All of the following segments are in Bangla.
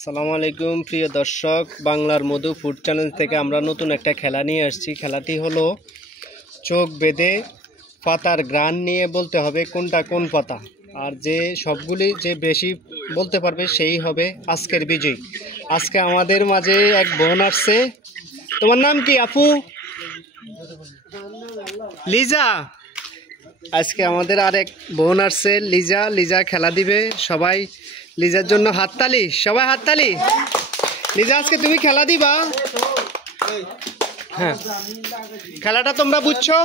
আসসালামু আলাইকুম প্রিয় দর্শক, বাংলার মধু ফুড চ্যানেল থেকে আমরা নতুন একটা খেলা নিয়ে আসছি। খেলাটি হলো চোখ বেঁধে পাতার ঘ্রাণ নিয়ে বলতে হবে কোনটা কোন পাতা, আর যে বেশি বলতে পারবে সেই হবে আজকের বিজয়ী। আজকে আমাদের মাঝে এক বোন আসছে। তোমার নাম কি আপু? লিজা। আজকে আমাদের আরেক বোন আসছে লিজা। লিজা খেলা দিবে। সবাই লিজার জন্য হাততালি, সবাই হাততালি। লিজা আজকে তুমি খেলা দিবা। হ্যাঁ, খেলাটা তোমরা বুঝছো?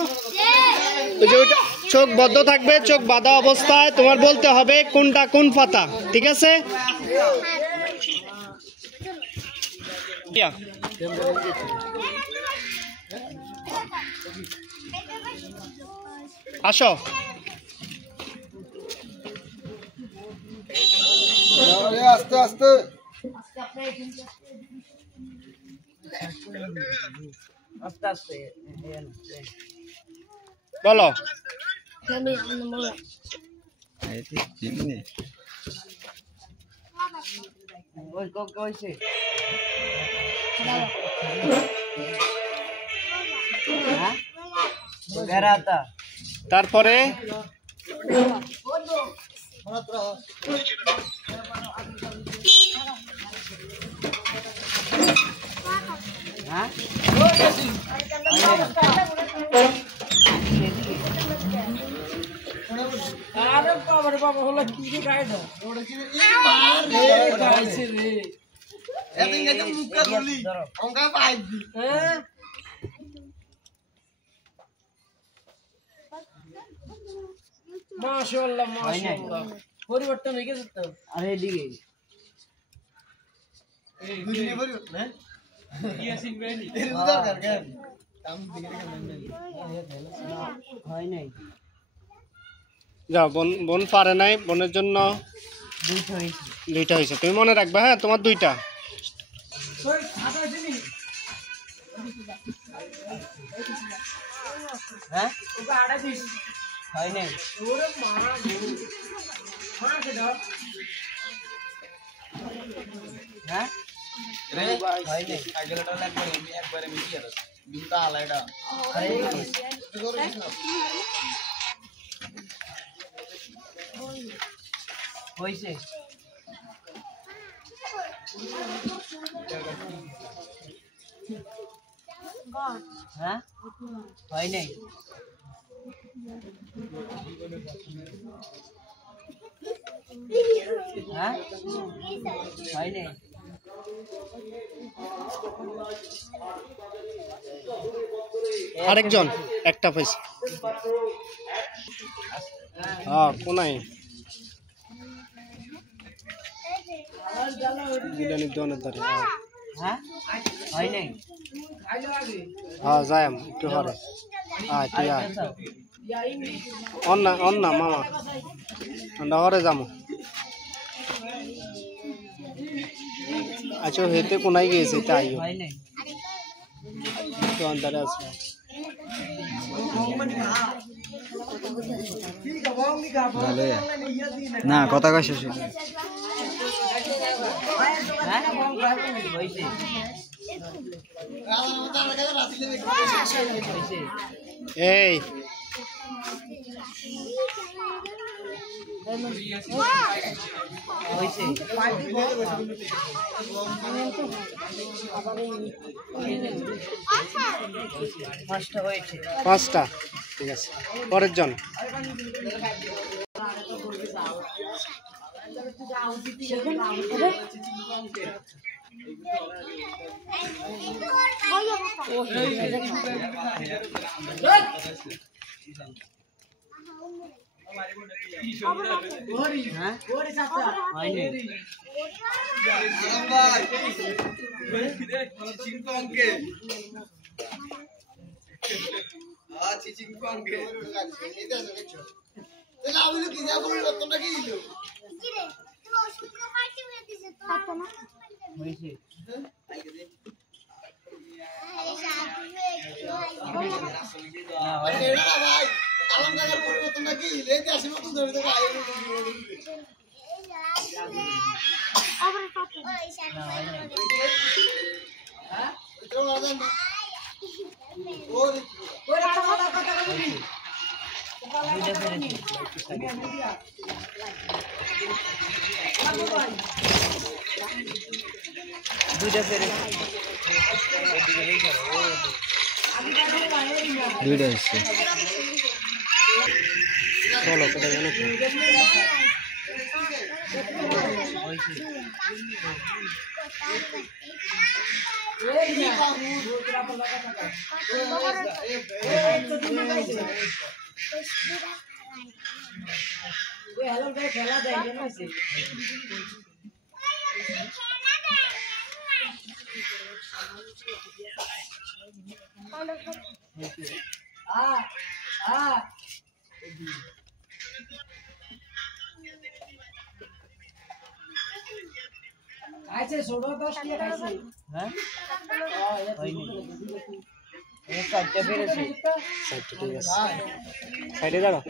ওই যে ওইটা চোখ বদ্ধ থাকবে, চোখ বাঁধা অবস্থায় তোমার বলতে হবে কোনটা কোন পাতা, ঠিক আছে? আসো। আস্তে আস্তে আস্তে আস্তে বলো। তারপরে মাশাআল্লাহ মাশাআল্লাহ পরিবর্তন হয়ে গেছে তো। আরে এদিকে এই দুদিনে পরিবর্তন হ্যাঁ ইয়াসিন ভাই এর দরকার কেন আমি দিকে হয় নাই। যাও, বোন পারে নাই, বোনের জন্য দুইটা হয়েছে। তুমি মনে রাখবে, হ্যাঁ তোমার দুইটা। হ্যাঁ হয় নাই। হ্যাঁ হয়েছে। হ্যাঁ হয় নাই। হ্যাঁ হয় নাই। আরেকজন একটা পয়সা। হ্যাঁ কোনায় বিরিয়ানির দোকানের ধারে। হ্যাঁ হয় নাই। হ্যাঁ যাই একটু হরে। আয় তুই আয়। অন্না মামা আমরা হরে যাবো। আচ্ছা হেতে কোনায় গিয়েছে তাই তো অন্ধারে আছে। না কথা কয় শেষ। এই পাঁচটা, ঠিক আছে। পরের জন। দুইটা হচ্ছে চলো কোথায় জানো খেলা দেয় আইছে 16-10 টাকা খাইছে হ্যাঁ হয়নি এই সাইডটা বেরেছে সাইডটা ঠিক আছে সাইডে দাঁড়াও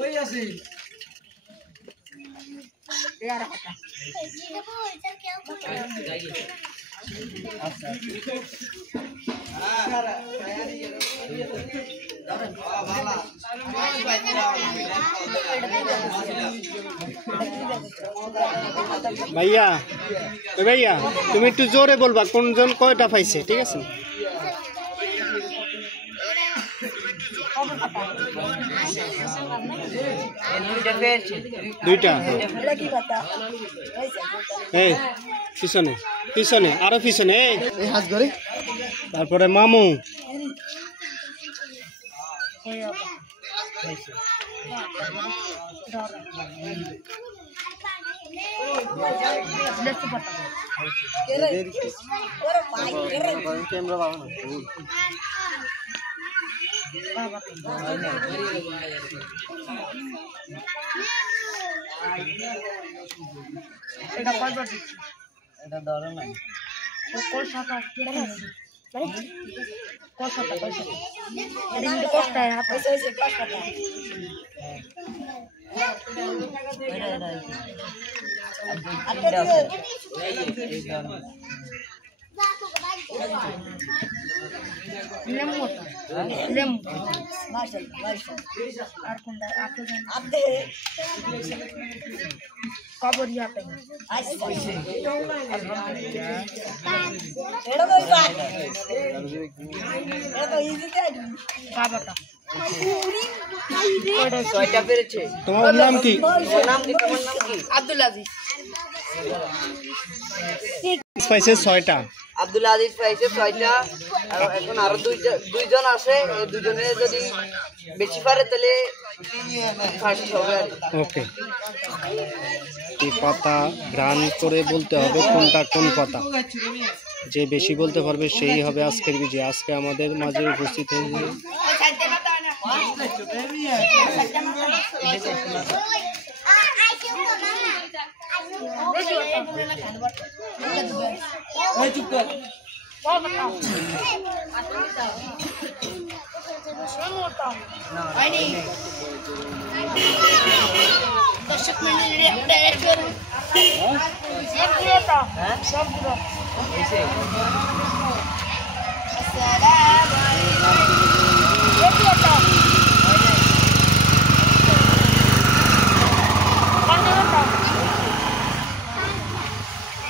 ওই আছে ভাইয়া ভাইয়া তুমি একটু জোরে বলবা কোনজন কয়টা পাইছে ঠিক আছে দুইটা এই পিছনে পিছনে আরো পিছনে এই হাত ধরে তারপরে মামু এটা কয়বার দিচ্ছি এটা ধরো না কোন শাখা কেডা আছে মানে কোন শাখা এটা কিন্তু কষ্ট হয় হাতে এসে কষ্ট হয় লেমু লেমু মার্শাল মার্শাল আর কোনটা আটজন আদে কবরি হাতে আইছে এটা তো স্টার্ট এটা তো ইজি কাজ বাবাটা ওটা ছয়টা পেরেছে তোমার নাম কি তোমার নাম কি আব্দুল আজিজ পাইছে 6টা আব্দুল আজিজ পাইছে 6টা আর এখন আরো দুইজন আছে এই দুজনে যদি বেশি পারে তাহলে ফার্স্ট হবে ওকে এই পাতা গ্রান করে বলতে হবে কোনটা কোন পাতা যে বেশি বলতে পারবে সেই হবে আজকের বিজয়ী আজকে আমাদের মাঝে উপস্থিত হয়েছে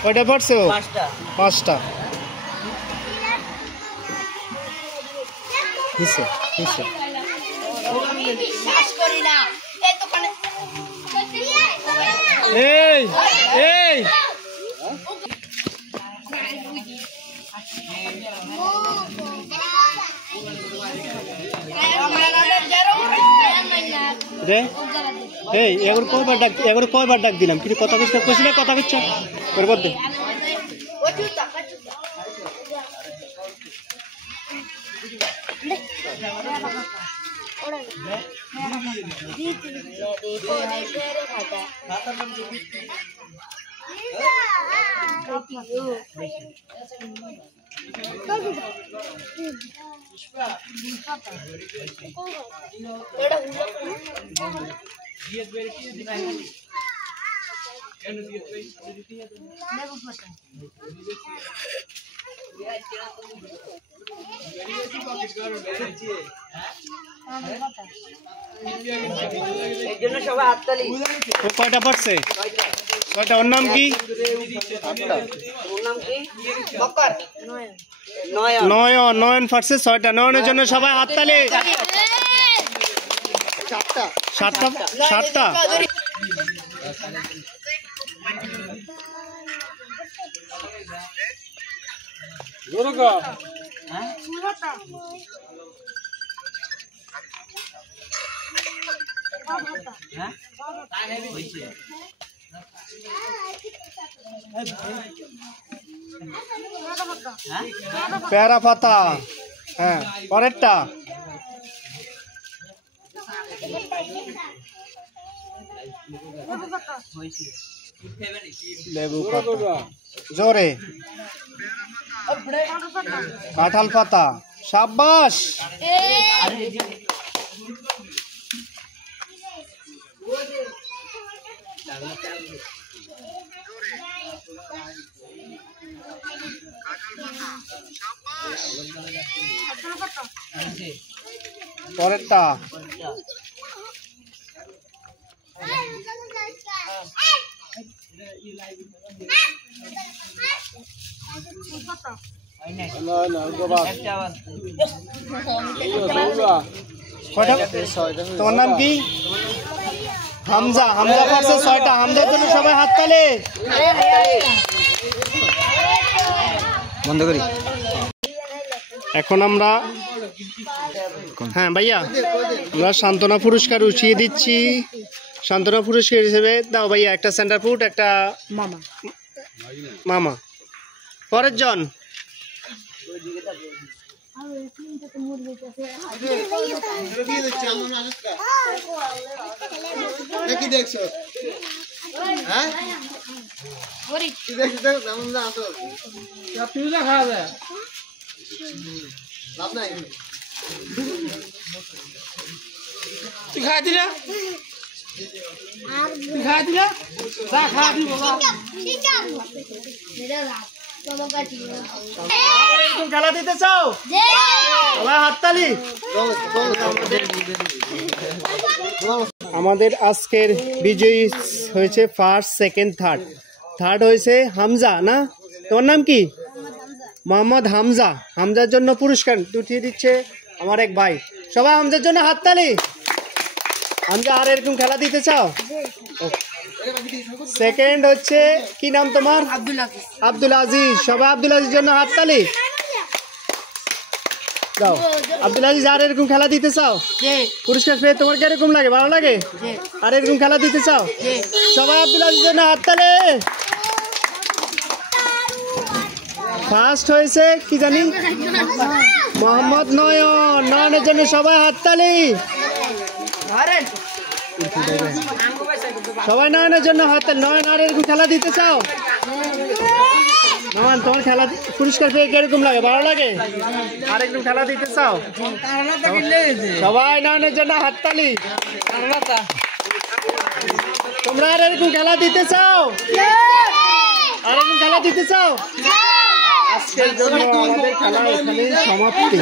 কয়টা পড়ছে ও 5টা হিসে হিসে এই এই রে এই এগুলো কয়বার ডাক দিলাম কিন্তু কথা কিছু কইছিলে কথা কিছু করে বলতে কয়টা পড়ছে কয়টা ওর নাম কি নয়ন পারছে 6টা নয়নের জন্য সবাই হাততালি সাতটা পেয়ারা পাতা হ্যাঁ পরেরটা লেবু পাতা জোরে কাঁঠাল পাতা সাবাস পরেরটা তোমার নাম কি হামজা হামজা পাশে 6টা হামজার জন্য সবাই হাততালি বন্ধ করি এখন আমরা হ্যাঁ ভাইয়া আমরা সান্ত্বনা পুরস্কার উঠিয়ে দিচ্ছি সান্ত্বনা পুরস্কার হিসেবে দাও ভাইয়া একটা সেন্টার ফুড একটা মামা পরের জন খেলা দিতে চাও হাততালি আমাদের আজকের বিজয়ী হয়েছে ফার্স্ট সেকেন্ড থার্ড হয়েছে হামজা না তোমার নাম কি মোহাম্মদ হামজা হামজার জন্য পুরস্কার উঠিয়ে দিচ্ছে আমার এক ভাই সবাই হামজার জন্য হাততালি হামজা আর এরকম খেলা দিতে চাও সেকেন্ড হচ্ছে কি নাম তোমার আব্দুল আজিজ সবাই আব্দুল আজিজ জন্য হাততালি দাও আব্দুল আজিজ আর এরকম খেলা দিতে চাও পুরস্কার পেয়ে তোমার কি এরকম লাগে ভালো লাগে আর এরকম খেলা দিতে চাও সবাই আব্দুল আজিজ জন্য হাততালি ফার্স্ট হয়েছে কি জানি মোহাম্মদ নয়নের জন্য সবাই হাততালি সবাই নয়নের জন্য হাততালি নয়ন আর এরকম খেলা দিতে চাও নয়ন তোমার খেলা পুরস্কার পেয়ে কিরকম লাগে ভালো লাগে আর একটু খেলা দিতে চাও সবাই নয়নের জন্য হাততালি তোমরা আর এরকম খেলা দিতে চাও আর এরকম খেলা দিতে চাও আজকের জন্য আমাদের খেলা এখানেই সমাপ্তি